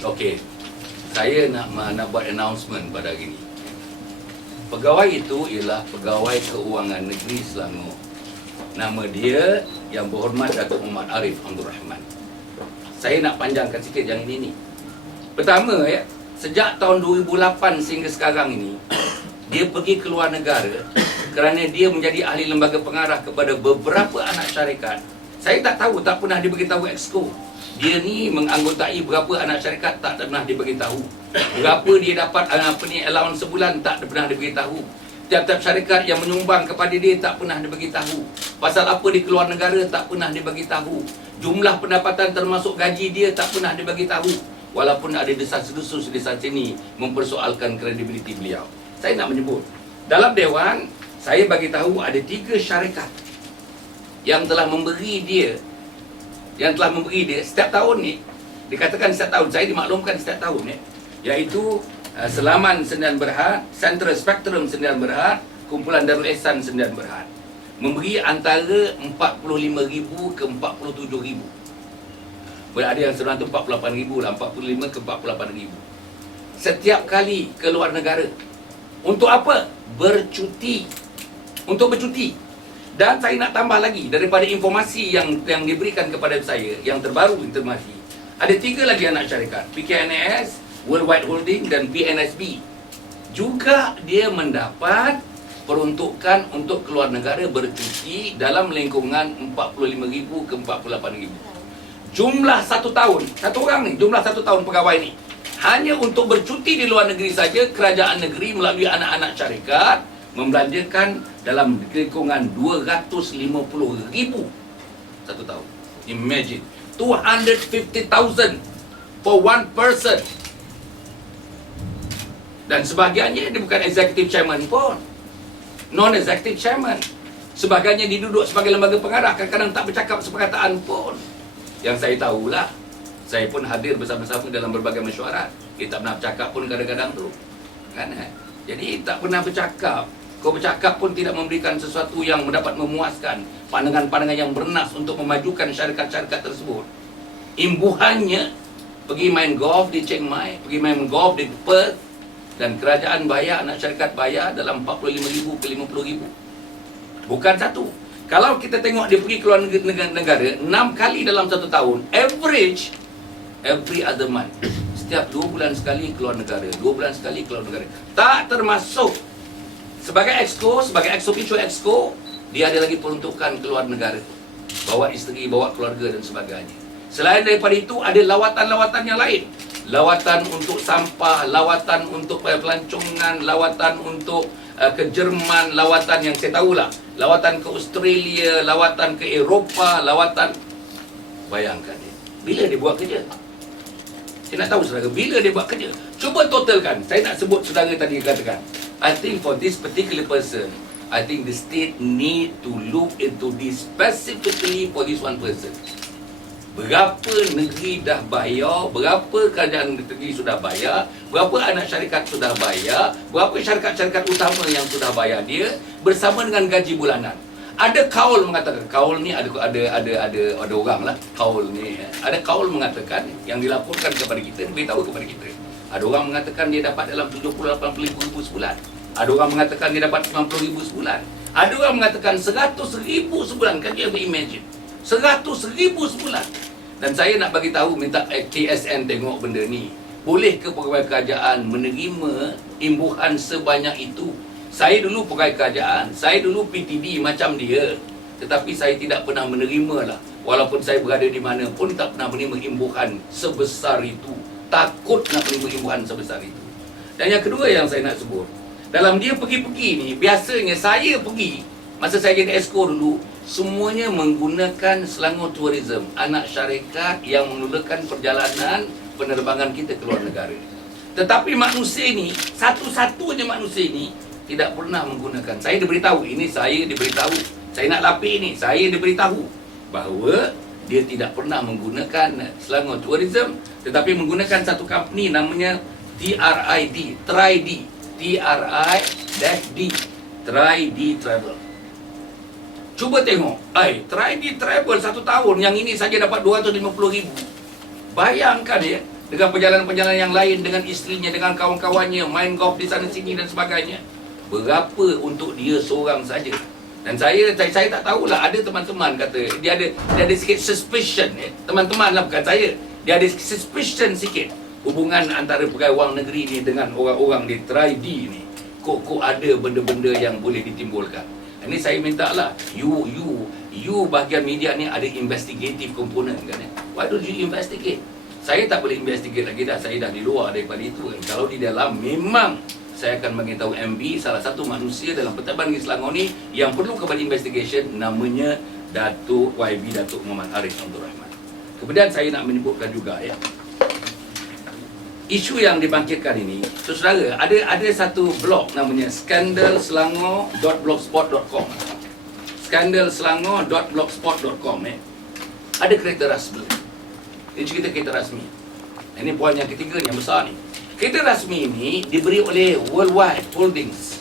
Okey, saya nak buat announcement pada hari ini. Pegawai itu ialah Pegawai Keuangan Negeri Selangor. Nama dia Yang Berhormat Datuk Muhammad Arif Abdul Rahman. Saya nak panjangkan sikit yang ini. Pertama ya, sejak tahun 2008 sehingga sekarang ini, dia pergi ke luar negara kerana dia menjadi ahli lembaga pengarah kepada beberapa anak syarikat. Saya tak tahu, tak pernah diberitahu Exco. Dia ni menganggotai berapa anak syarikat, tak pernah diberitahu. Berapa dia dapat allowance sebulan, tak pernah diberitahu. Tiap-tiap syarikat yang menyumbang kepada dia tak pernah diberitahu. Pasal apa dia keluar negara tak pernah diberitahu. Jumlah pendapatan termasuk gaji dia tak pernah diberitahu. Walaupun ada desas-desus di sana sini mempersoalkan kredibiliti beliau. Saya nak menyebut, dalam Dewan saya bagi tahu ada 3 syarikat yang telah memberi dia setiap tahun ni, dikatakan setiap tahun, saya dimaklumkan setiap tahun iaitu Selaman Sdn Bhd, Central Spectrum Sdn Bhd, Kumpulan Darul Ihsan Sdn Bhd, memberi antara 45,000 ke 47,000. Ada yang sebenarnya 48,000 lah, 45 ke 48,000 setiap kali ke luar negara. Untuk apa? Bercuti. Untuk bercuti. Dan saya nak tambah lagi daripada informasi yang diberikan kepada saya, yang terbaru informasi. Ada 3 lagi anak syarikat, PKNAS, Worldwide Holding dan PNSB. Juga dia mendapat peruntukan untuk keluar negara bercuti dalam lingkungan 45,000 ke 48,000. Jumlah 1 tahun, satu orang ni, jumlah 1 tahun pegawai ni, hanya untuk bercuti di luar negeri saja, kerajaan negeri melalui anak-anak syarikat membelanjakan dalam lingkungan 250,000 satu tahun. Imagine, 250,000 for one person. Dan sebahagiannya dia bukan executive chairman pun, non-executive chairman. Sebahagiannya dia duduk sebagai lembaga pengarah, kadang-kadang tak bercakap seperkataan pun. Yang saya tahulah, saya pun hadir bersama-sama dalam berbagai mesyuarat. Dia tak pernah bercakap pun kadang-kadang tu kan. Jadi tak pernah bercakap. Kau bercakap pun tidak memberikan sesuatu yang mendapat memuaskan, pandangan-pandangan yang bernas untuk memajukan syarikat-syarikat tersebut. Imbuhannya pergi main golf di Chiang Mai, pergi main golf di Perth, dan kerajaan bayar, anak syarikat bayar dalam 45,000 ke 50,000. Bukan satu. Kalau kita tengok dia pergi keluar negara 6 kali dalam 1 tahun, average every other month. Setiap 2 bulan sekali keluar negara, 2 bulan sekali keluar negara. Tak termasuk sebagai exco, sebagai ex-officio exco, dia ada lagi peruntukan keluar negara. Bawa isteri, bawa keluarga dan sebagainya. Selain daripada itu, ada lawatan-lawatan yang lain. Lawatan untuk sampah, lawatan untuk pelancongan, lawatan untuk ke Jerman, lawatan yang saya tahulah, lawatan ke Australia, lawatan ke Eropah, lawatan. Bayangkan dia, bila dia buat kerja? Saya nak tahu saudara, bila dia buat kerja? Cuba totalkan. Saya nak sebut saudara tadi katakan, I think for this particular person, I think the state need to look into this specifically for this one person. Berapa negeri dah bayar, berapa kerajaan negeri sudah bayar, berapa anak syarikat sudah bayar, berapa syarikat-syarikat utama yang sudah bayar dia bersama dengan gaji bulanan. Ada kaul mengatakan, kaul ni ada orang lah, kaul ni ada kaul mengatakan yang dilaporkan kepada kita, diberitahu kepada kita. Ada orang mengatakan dia dapat dalam 70-80 ribu sebulan. Ada orang mengatakan dia dapat 90 ribu sebulan. Ada orang mengatakan 100 ribu sebulan. Kan you ever imagine? 100 ribu sebulan. Dan saya nak bagi tahu, minta TSN tengok benda ni. Boleh ke pegawai kerajaan menerima imbuhan sebanyak itu? Saya dulu pegawai kerajaan, saya dulu PTD macam dia. Tetapi saya tidak pernah menerima lah. Walaupun saya berada di mana pun tak pernah menerima imbuhan sebesar itu. Takut nak menerima imbuhan sebesar itu. Dan yang kedua yang saya nak sebut, dalam dia pergi-pergi ni, biasanya saya pergi, masa saya jadi exco dulu, semuanya menggunakan Selangor Tourism, anak syarikat yang menulakan perjalanan penerbangan kita ke luar negara. Tetapi manusia ini, satu-satunya manusia ini tidak pernah menggunakan. Saya diberitahu, ini saya diberitahu, saya nak lapik ini, saya diberitahu bahawa dia tidak pernah menggunakan Selangor Tourism, tetapi menggunakan satu company namanya TRID, TRID Travel. Cuba tengok, TRID Travel 1 tahun, yang ini saja dapat 250 ribu. Bayangkan ya, dengan perjalanan-perjalanan yang lain, dengan isterinya, dengan kawan-kawannya, main golf di sana sini dan sebagainya. Berapa untuk dia seorang saja? Dan saya tak tahulah, ada teman-teman kata dia ada sikit suspicion, teman-teman lah, bukan saya. Dia ada suspicion sikit hubungan antara pegawai wang negeri ni dengan orang-orang di TRI-D ni. Kok ada benda-benda yang boleh ditimbulkan. Ini saya minta lah, you bahagian media ni ada investigative component kan. Why don't you investigate? Saya tak boleh investigate lagi dah, saya dah di luar daripada itu kan. Kalau di dalam, memang saya akan beritahu MB, salah satu manusia dalam Pertabanan Negeri Selangor ni yang perlu kepada investigation, namanya Datuk YB, Datuk Muhammad Arif Abdul Rahman. Kemudian saya nak menyebutkan juga ya, isu yang dibangkitkan ini, saudara, ada satu blog namanya skandalselangor.blogspot.com. skandalselangor.blogspot.com ada kereta rasmi. Ini cerita kereta rasmi. Ini poin yang ketiga yang besar ni. Kereta rasmi ini diberi oleh Worldwide Holdings.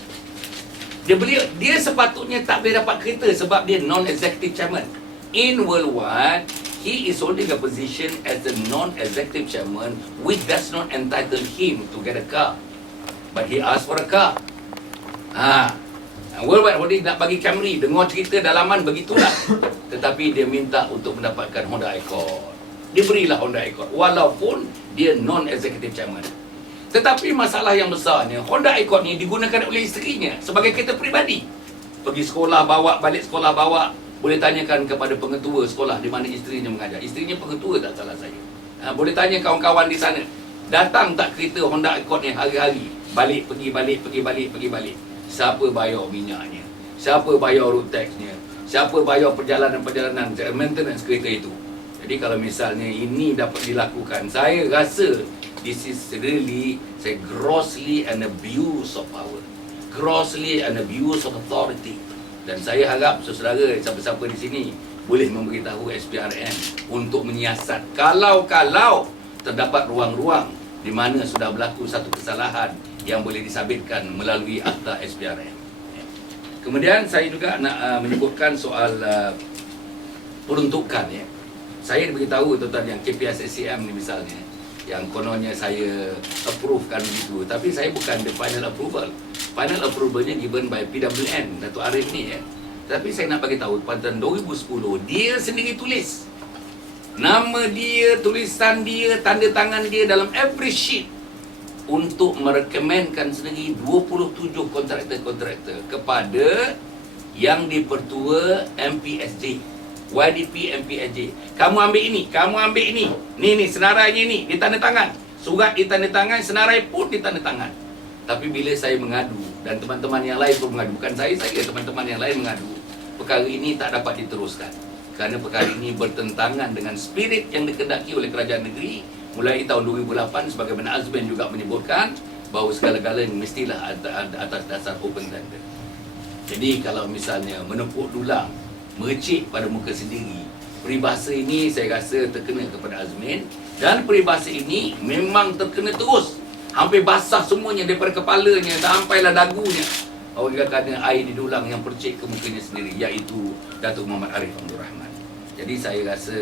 Dia sepatutnya tak boleh dapat kereta sebab dia non-executive chairman. In Worldwide, he is holding a position as the non-executive chairman, which does not entitle him to get a car. But he asked for a car. Worldwide Holding nak bagi Camry, dengar cerita dalaman begitulah. Tetapi dia minta untuk mendapatkan Honda Accord. Diberilah Honda Accord, walaupun dia non-executive chairman. Tetapi masalah yang besarnya, Honda Accord ni digunakan oleh isterinya sebagai kereta peribadi. Pergi sekolah bawa, balik sekolah bawa. Boleh tanyakan kepada pengetua sekolah di mana isterinya mengajar. Isterinya pengetua tak salah saya. Boleh tanya kawan-kawan di sana. Datang tak kereta Honda Accord ni hari-hari? Balik, pergi balik, pergi balik, pergi balik. Siapa bayar minyaknya? Siapa bayar road taxnya? Siapa bayar perjalanan-perjalanan maintenance kereta itu? Jadi kalau misalnya ini dapat dilakukan, saya rasa this is really grossly an abuse of power. Grossly an abuse of authority. Dan saya harap saudara siapa-siapa di sini boleh memberitahu SPRM untuk menyiasat kalau terdapat ruang-ruang di mana sudah berlaku satu kesalahan yang boleh disabitkan melalui akta SPRM. Kemudian saya juga nak menyebutkan soal peruntukan ya. Saya beritahu tentang yang KPS SCM ni misalnya, yang kononnya saya approvekan begitu, tapi saya bukan the final approval. Final approvalnya given by PWN Datuk Arif ni ya. Tapi saya nak bagi tahu pada 2010 dia sendiri tulis nama dia, tulisan dia, tanda tangan dia dalam every sheet untuk merekomenkan sendiri 27 kontraktor-kontraktor kepada yang dipertua MPSJ, YDP MPSJ. Kamu ambil ini, kamu ambil ini. Ni senarainya ni ditandatangan. Surat ditandatangan, senarai pun ditandatangan. Tapi bila saya mengadu dan teman-teman yang lain pun mengadu, bukan saya saja, teman-teman yang lain mengadu, perkara ini tak dapat diteruskan. Kerana perkara ini bertentangan dengan spirit yang dikehendaki oleh kerajaan negeri mulai tahun 2008, sebagaimana Azman juga menyebutkan bahawa segala-galanya mestilah atas dasar open tender. Jadi kalau misalnya menepuk dulang, mercik pada muka sendiri, peribahasa ini saya rasa terkena kepada Azmin, dan peribahasa ini memang terkena terus. Hampir basah semuanya daripada kepalanya sampailah dagunya. Orang kata air didulang yang percik ke mukanya sendiri, iaitu Datuk Muhammad Arif Abdul Rahman. Jadi saya rasa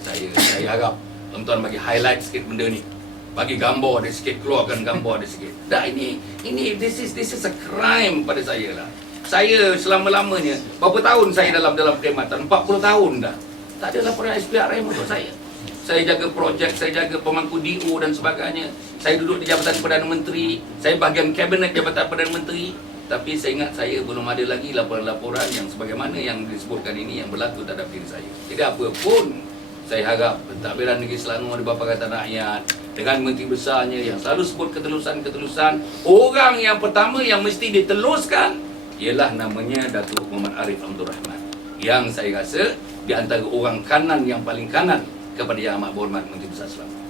saya harap tuan-tuan bagi highlight sikit benda ni. Bagi gambar dia sikit, keluarkan gambar dia sikit. Dah ini this is a crime pada saya lah. Saya selama-lamanya, berapa tahun saya dalam perkhidmatan? 40 tahun dah. Tak ada laporan SPRM untuk saya. Saya jaga projek, saya jaga pemangku DO dan sebagainya. Saya duduk di Jabatan Perdana Menteri, saya bahagian Kabinet Jabatan Perdana Menteri. Tapi saya ingat saya belum ada lagi laporan-laporan yang sebagaimana yang disebutkan ini yang berlaku terhadap diri saya. Jadi apa pun, saya harap Pentadbiran Negeri Selangor di Pakatan Rakyat dengan Menteri Besarnya yang selalu sebut ketelusan, orang yang pertama yang mesti diteluskan ialah namanya Datuk Muhammad Arif Abdul Rahman, yang saya rasa di antara orang kanan yang paling kanan kepada Yang Amat Berhormat Menteri Besar Selangor.